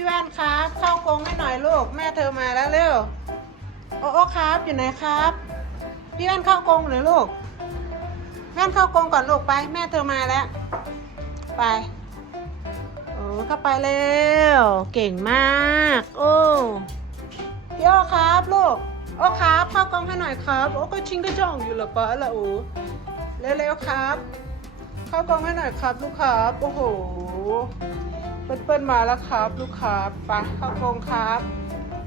พี่แว่นครับเข้ากรงให้หน่อยลูกแม่เธอมาแล้วเร็วโอ้โอ้ครับอยู่ไหนครับ พี่แว่นเข้ากรงหน่อยลูกแว่นเข้ากรงก่อนลูกไป แม่เธอมาแล้ว ไปโอ้เข้าไปเร็วเก่งมาก โอ้พี่โอ้ครับลูกโอ้ครับเข้ากรงให้หน่อยครับโอ้ก็ชิงก็จ้องอยู่หรอปะละโอ้เร็วๆครับ เข้ากรงให้หน่อยครับลูกครับโอ้โห เปิ้ลเปิ้ลมาแล้วครับ ลูกครับไปเข้ากรงครับ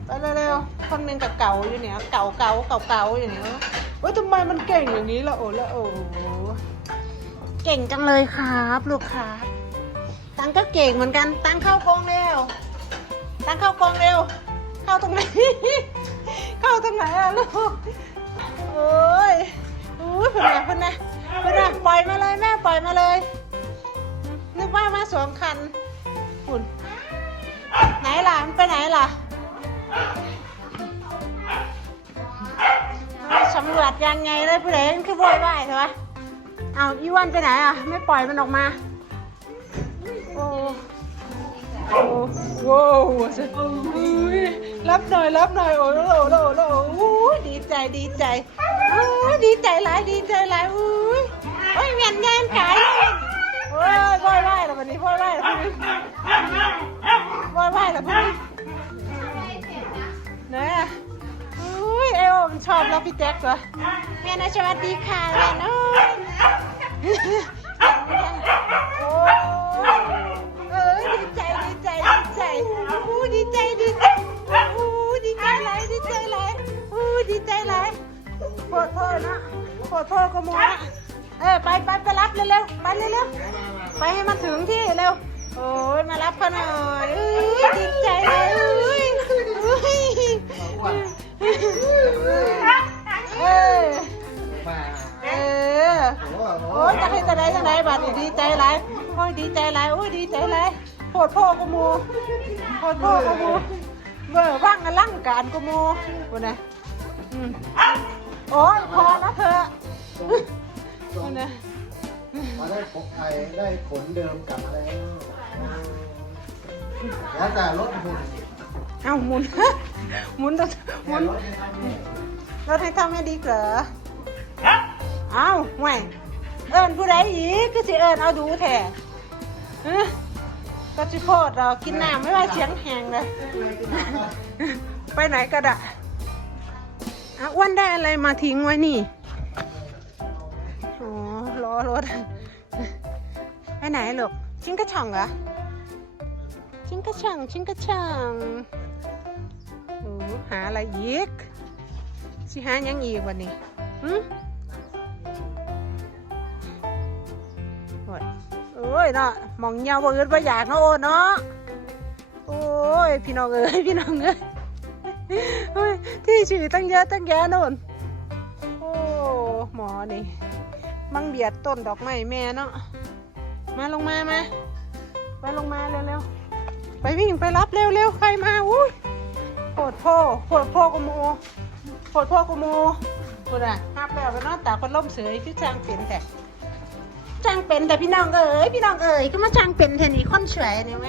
ไปเร็วๆคนหนึ่งกับเก่าอยู่เนี่ยเก่าเก่าเก่าเก่าอยู่เนี่ยว้ยทำไมมันเก่งอย่างนี้ล่ะโอ้ละโอ้เก่งจังเลยครับ ลูกครับตังก็เก่งเหมือนกัน ตังเข้ากรงเร็วตังเข้ากรงเร็ว เข้าตรงไหนเข้าตรงไหนอะลูกโอ้ยโอ้ยเพื่อนนะเพื่อนนะเพื่อนนะปล่อยมาเลยแม่ปล่อยมาเลย นึกว่ามาสวมคัน หุ่นไหนล่ะ มันไปไหนล่ะสำรวจยังไงเลยผู้ใดมันคือโวยวายใช่ไหมเอาอีวันไปไหนอะ ไม่ปล่อยมันออกมา โอ้โอ้โอ้ยรับหน่อยรับหน่อย โอ้โหโอ้โหโอ้โหดีใจดีใจอุ้ยดีใจหลายดีใจหลายอุ้ยโอ้ยเมียน วายแล้วพี่โวยวายแล้วพี่เนี่ยอุ้ยไอโอมันชอบแล้วพี่แจ็คเหรอแม่นะสวัสดีค่ะแม่น้อยโอ้ยเอ้ยดีใจดีใจดีใจอู้ดีใจดีใจอู้ดีใจหลายดีใจหลายอู้ดีใจหลายโคตรโทษนะโคตรโทษก็มัวนะเออไปไปไปรับเร็วๆไปเร็วๆไปให้มันถึงที่เร็ว โอ้ยมารับเขาหน่อยเอ้ยดีใจเลยเอ้ยเอ้ยเออเออโอ้ยจะให้จะได้จังไดบัดนี้ดีใจหลยโอ้ยดีใจหลยโอ้ยดีใจหลายโพดพ่อกูมูโพดพ่อกูมูเบอร์ว่างอลังการกูมูวันไหนโอ้ยพอแล้วเธอวันไหนมาได้ขนไอได้ขนเดิมกลับมาแล้ว แล้วแต่รถหุ่นเอ้าหมุน หมุนตัวหมุน รถไม่ทำนี่เราให้ทำให้ดีเหรอเอ้าห่วยเอิญผู้ใดอีกก็สิเอิญเอาดูแท้เอ้อก็สิโพดเรากินน้ำไม่ว่าเสียงแหงเลย ไปไหนก็ได้อะอ้วนได้อะไรมาทิ้งไว้นี่ อ๋อล้อรถ ไปไหนลูกชิงกระช่องเหรอ ชิงกระช่องชิงกระช่องโอ้หาอะไรอีกสิหายังอีกวันนี้หืมโอ้ยโอ้ยเนาะมองเงาบ่อื่นบ่อยากเนาะโอ้เนาะโอ้ยพี่น้องเอ้ยพี่น้องเอ้ยที่ชื่อตั้งเยอะตั้งแยะโน่นโอ้หมอนี่มังเบียดต้นดอกไม้แม่เนาะมาลงมามาไปลงมาเร็วๆ ไปวิ่งไปรับเร็วๆใครมาอุ้ยโผดโพโผดโพกโมโผดโพกโมคุณอะหับแล้วไปเนาะแต่คนล่มเสยที่จ้างเป็นแต่จ้างเป็นแต่พี่น้องเอ๋ยพี่น้องเอ๋ยก็มาจ้างเป็นแทนนี่คนสวยนี่ไหม